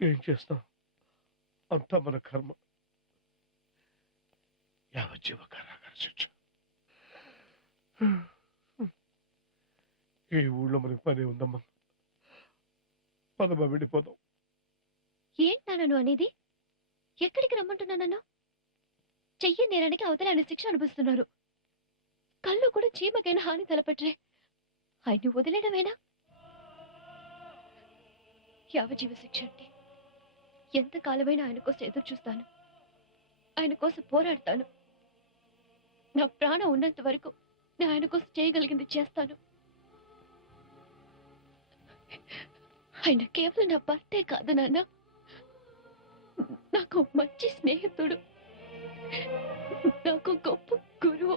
ఏం చేస్తాం, అంతా మన కర్మ. యావజ్జీవ కారాగార శిక్ష. ఈ ఊళ్ళో మనకి పని ఉందమ్మా. పదమ్మా, వెళ్ళిపోదాం. ఏంటా నన్ను అనేది? ఎక్కడికి రమ్మంటున్నా నన్ను? చెయ్యి నేరానికి అవతల ఆయన శిక్ష అనిపిస్తున్నారు. కళ్ళు కూడా చీమకైనా హాని తలపెట్టరే. ఆయన్ని వదిలేయడమేనా? యావజీవ శిక్ష అంటే ఎంతకాలమైనా ఆయన కోసం ఎదురు చూస్తాను, ఆయన కోసం పోరాడతాను. నా ప్రాణం ఉన్నంత వరకు నేను ఆయన కోసం చేయగలిగింది చేస్తాను. ఆయన కేవలం నా భర్తే కాదు నాన్న, నాకు మంచి స్నేహితుడు, నాకు గొప్ప గురువు.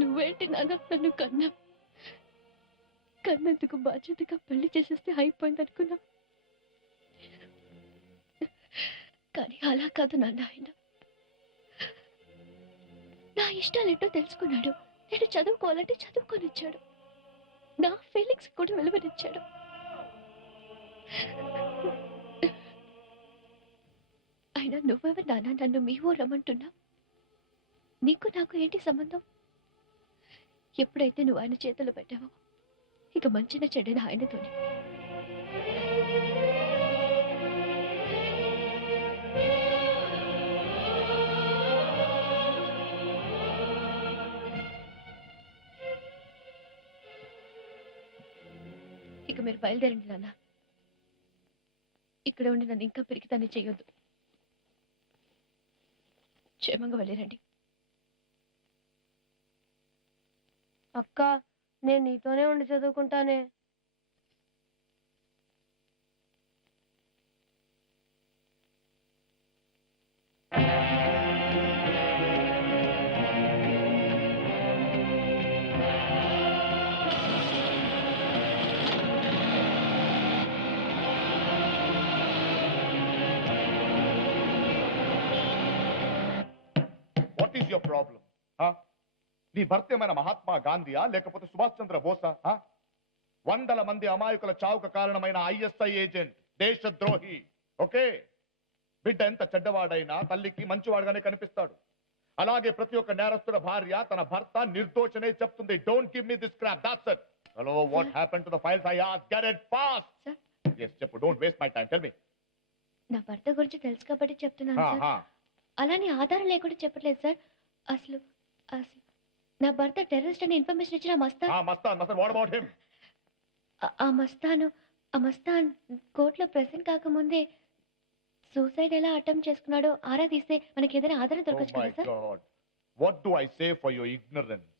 నువ్వేంటి నాన్న నన్ను కన్నందుకు బాధ్యతగా పెళ్లి చేసేస్తే అయిపోయింది అనుకున్నా. కానీ అలా కాదు నాన్న. ఆయన నా ఇష్టాలేంటో తెలుసుకున్నాడు. నేను చదువుకోవాలంటే చదువుకొనిచ్చాడు. నా ఫీలింగ్స్ కూడా విలువనిచ్చాడు. అయినా నువ్వెవరు నాన్న నన్ను మీ ఊరు రమ్మంటున్నా? నీకు నాకు ఏంటి సంబంధం? ఎప్పుడైతే నువ్వు ఆయన చేతులు పెట్టావో ఇక మంచిన చెడ్డన ఆయనతోనే. ఇక మీరు బయలుదేరండి నాన్న. ఇక్కడ ఉండి నన్ను ఇంకా పిరికితాన్ని చేయొద్దు. క్షేమంగా వెళ్ళిరండి. అక్క, నేను నీతోనే ఉండి చదువుకుంటానే. What is your problem? నీ భర్త ఏమైనా మహాత్మా గాంధీయా లేకపోతే సుభాష్ చంద్ర బోసా? వందల మంది అమాయకుల చావుకు కారణమైన ఐఎస్ఐ ఏజెంట్, దేశద్రోహి. ఓకే, బిడ్డ ఎంత చెడ్డవాడైనా తల్లికి మంచివాడుగానే కనిపిస్తాడు. అలాగే ప్రతి ఒక్క నేరస్తుల భార్య తన భర్త నిర్దోషనే చెప్తుంది. Don't give me this crop. That's it. Hello, what happened to the files I ask? Get it fast. yes, చెప్పు. Don't waste my time. Tell me. నా భర్త గురించి తెలుసు కాబట్టి చెప్తున్నాను సార్. అలానే ఆధారం లేకుండా చెప్పట్లేదు సార్. అసలు అసలు నా భర్త టెర్రరిస్ట్ అని ఇన్ఫర్మేషన్ ఇచ్చిన మస్తాన్. What about him? ఆ మస్తాన్ కోర్టులో ప్రెసెంట్ కాకముందే సూసైడ్ ఎలా అటెంప్ట్ చేసుకున్నాడో ఆరా తీస్తే మనకి ఏదైనా ఆధారం దొరకచ్చు కదా sir. What do I say for your ignorance?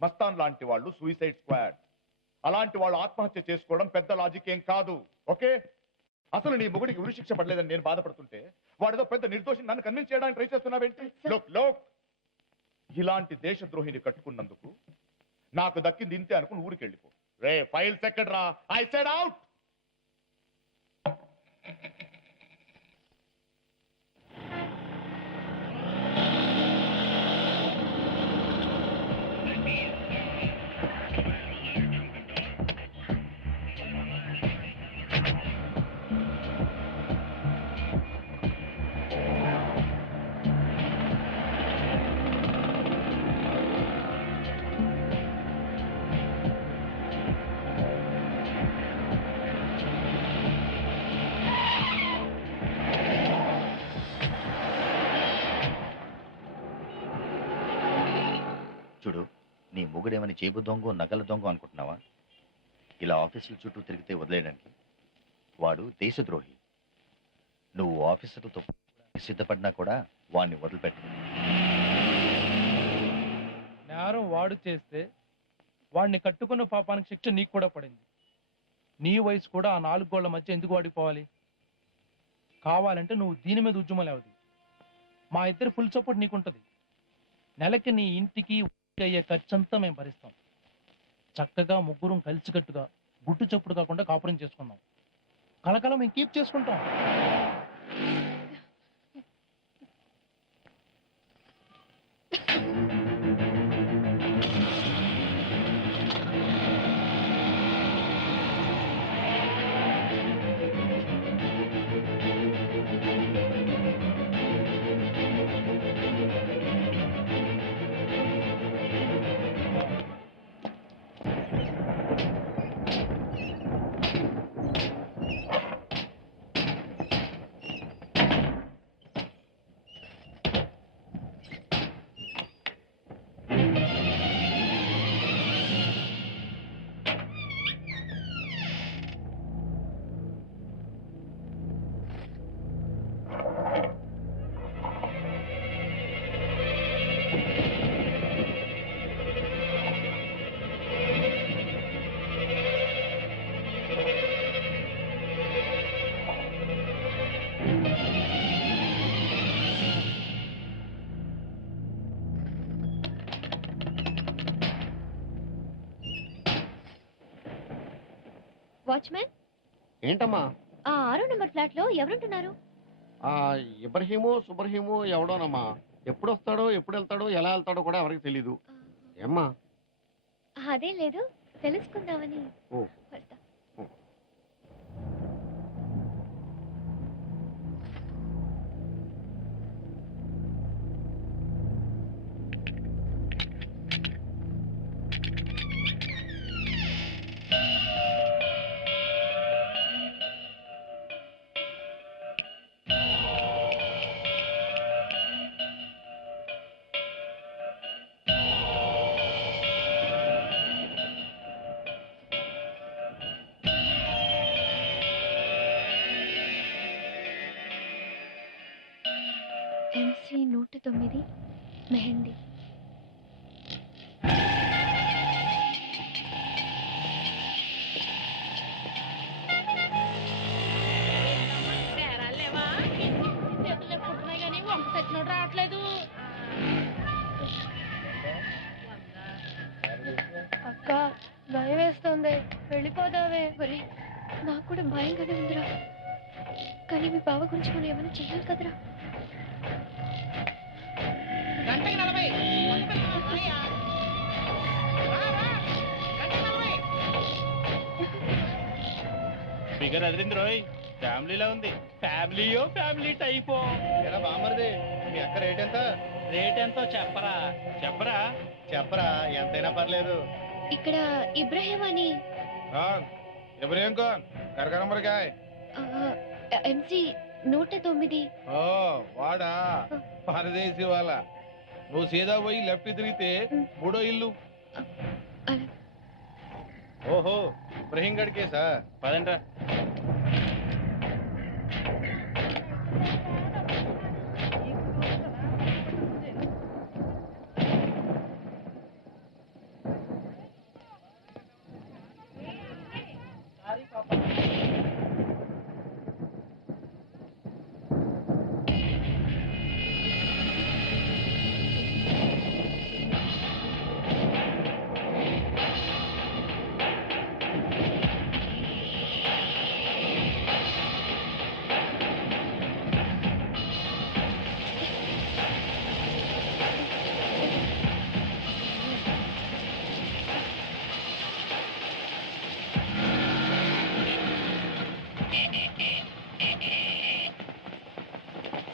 Mastan లాంటి వాళ్ళు సూసైడ్ స్క్వాడ్. అలాంటి వాళ్ళు ఆత్మహత్య చేసుకోవడం పెద్ద లాజిక్ ఏం కాదు. ఓకే, అసలు నీ మొగుడికి ఉరిశిక్ష పడలేదని నేను బాధపడుతుంటే వాడితో పెద్ద నిర్దోషిని నన్ను కన్విన్స్ చేయడానికి ట్రై చేస్తున్నావేంటి? లోక్, ఇలాంటి దేశద్రోహిని కట్టుకున్నందుకు నాకు దక్కింది ఇంతే అనుకుని ఊరికి వెళ్ళిపో. రే, ఫైల్స్ ఎక్కడ్రా? I said out. చూడు, నీ మొగుడేమని చేబు దొంగ నగల దొంగ అనుకుంటున్నావా? ఇలా ఆఫీసుల చుట్టూ తిరిగితే వదిలేయడానికి. వాడు దేశద్రోహి. నువ్వు ఆఫీసర్లతో సిద్ధపడినా కూడా వాడిని వదిలిపెట్టు. నేరం వాడు చేస్తే వాడిని కట్టుకున్న పాపానికి శిక్ష నీకు కూడా పడింది. నీ వయసు కూడా ఆ 4 గోళ్ల మధ్య ఎందుకు వాడిపోవాలి? కావాలంటే నువ్వు దీని మీద ఉద్యమలేవది. మా ఇద్దరు ఫుల్ సపోర్ట్ నీకుంటుంది. నెలకి నీ ఇంటికి అయ్యే ఖర్చంతా మేము భరిస్తాం. చక్కగా ముగ్గురం కలిసికట్టుగా గుట్టు చప్పుడు కాకుండా కాపురం చేసుకుందాం. కలకలం మేము కీప్ చేసుకుంటాం. వాచ్మెన్, ఏంటమ్మా? ఆ 6 నంబర్ ఫ్లాట్ లో ఎవరుంటున్నారు? ఆ ఇబ్రహీము సుబ్రహీము ఎవడోనమ్మా. ఎప్పుడు వస్తాడో ఎప్పుడు వెళ్తాడో ఎలా వెళ్తాడో కూడా ఎవరికి తెలీదు. ఏమ్మా? అదేం లేదు, తెలుసుకుందామని. ఓ. వస్తా. MC 109 మెహందీ. అక్క భయం వేస్తుంది, వెళ్ళిపోదామే. ఒరే, నాకు కూడా భయంగానే ఉందిరా, కానీ మీ బావ గురించి మనం ఏమైనా చెయ్యాలి కదరా. ఫిగర్ అదిరింది రోయ్, ఫ్యామిలీలో ఉంది. ఫ్యామిలీయో ఫ్యామిలీ టైపో. ఎలా బామ్మరిది, మీ అక్క రేట్ ఎంత? రేట్ ఎంతో చెప్పరా చెప్పరా. చెప్పరా, ఎంతైనా పర్లేదు. ఇక్కడ ఇబ్రాహిం అని ఇబ్రహీం కాన్ కరక నంబర్ కాయ్. MC 109. ఓ వాడా, పరదేశీ వాళ్ళ. నువ్వు సీదా పోయి లెఫ్ట్ తిరిగితే మూడో ఇల్లు. అలా ఓహో, ఇబ్రహీం గడికేసా. పదండ్రా.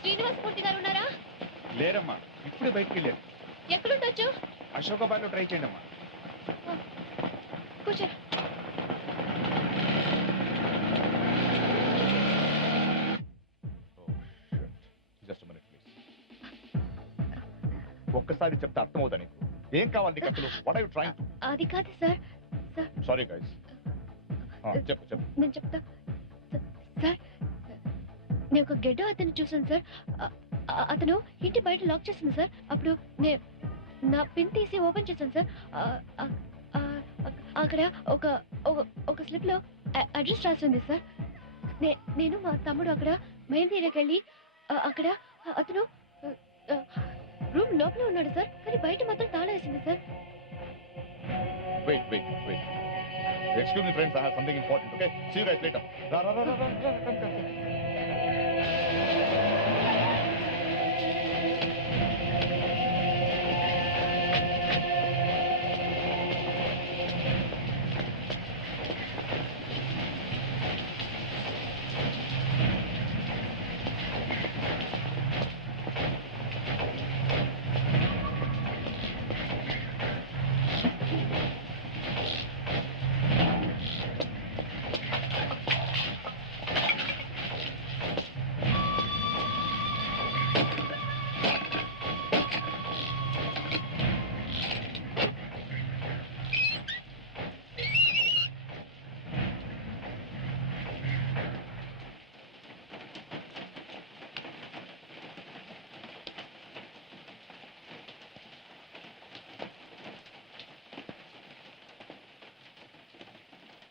శ్రీనివాసమూర్తి గారు ఉన్నారా? లేరమ్మా, ఇప్పుడే బయటికి వెళ్ళారు. ఎక్కడుండొచ్చు? అశోకాబాద్లో ట్రై చేయండి అమ్మా. కూర్చో. Just minute please. ఒక్కసారి చెప్తే అర్థమవుతా నీకు. ఏం కావాలి నీకు అసలు? What are you trying to? అది కాదు సార్. Sorry guys. చెప్పు చెప్పు. నేను చెప్తా సార్. నేను ఒక గెడ్డో అతను చూసాను సార్. అతను ఇంటి బయట లాక్ చేసింది సార్. అప్పుడు నా పిన్ తీసి ఓపెన్ చేశాను సార్. అక్కడ ఒక ఒక స్లిప్ లో అడ్రస్ రాసింది సార్. నేను మా తమ్ముడు అక్కడ మెహందీ దగ్గరికి వెళ్ళి అక్కడ అతను రూమ్ లోపల ఉన్నాడు సార్, కానీ బయట మాత్రం తాళం వేసింది sir. Wait wait wait. Excuse me friends, I have something important. Okay, see you guys later. రా రా రా రా రా, come come.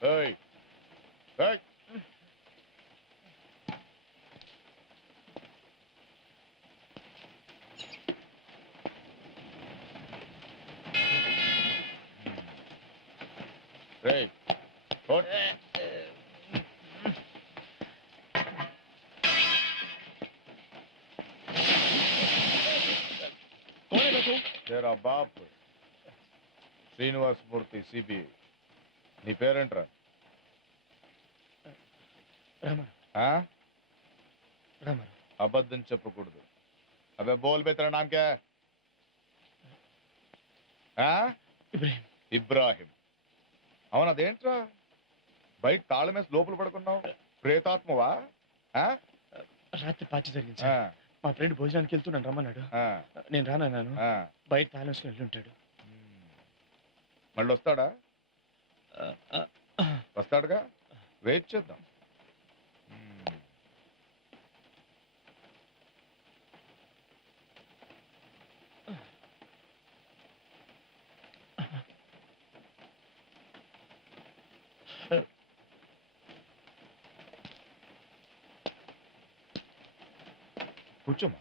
Hey! Hey! Hey! What? తేరా బాప్ శ్రీనివాస్ మూర్తి సిబిఐ. నీ పేరేంట్రా? ఆ? అబద్ధం చెప్పకూడదు. అబే బోల్ బే, తెరా నామ్ క్యా హై? ఆ? ఇబ్రాహిం. అవును, అదేంట్రా బయట తాళమేసి లోపల పడుకున్నావు? ప్రేతాత్మవా? ఆ? రాత్రి పార్టీ జరిగింది సార్. మా ఫ్రెండ్ భోజనానికి వెళ్తున్నాను రమ్మన్నాడు. నేను రానన్నాను. బయట తాళం వేసుకుని వెళ్ళి ఉంటాడు. మళ్ళీ వస్తాడా? వస్తాడుగా, వెయిట్ చేద్దాం. కూర్చోమా.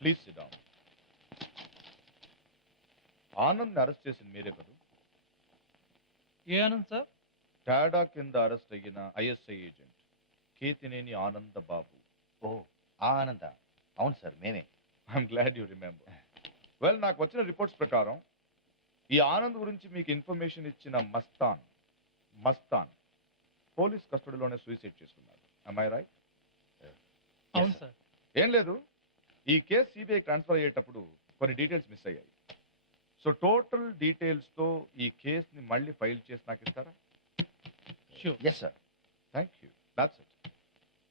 Please sit down. Anand arrest చేసింది మీరే కదా? ఏ ఆనంద్ సార్? టాడా కింద అరెస్ట్ అయిన ఐఎస్ఐ ఏజెంట్ కేతినేని ఆనంద బాబు. ఓ, ఆ ఆనంద. అవును సార్, మేమే. I'm glad you remember. Well, నాకు వచ్చిన రిపోర్ట్స్ ప్రకారం ఈ ఆనంద్ గురించి మీకు ఇన్ఫర్మేషన్ ఇచ్చిన మస్తాన్ పోలీస్ కస్టడీలోనే సూసైడ్ చేసుకున్నారు. am I right? అవును సార్. ఏం లేదు, ఈ కేసు సిబిఐ ట్రాన్స్ఫర్ అయ్యేటప్పుడు కొన్ని డీటెయిల్స్ మిస్ అయ్యాయి. సో టోటల్ డీటెయిల్స్ తో ఈ కేసుని మళ్ళీ ఫైల్ చేసి నాకు ఇస్తారా? Sure. Yes sir. Thank you. That's it.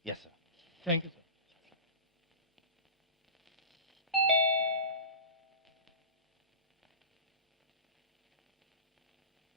Yes sir. Thank you sir.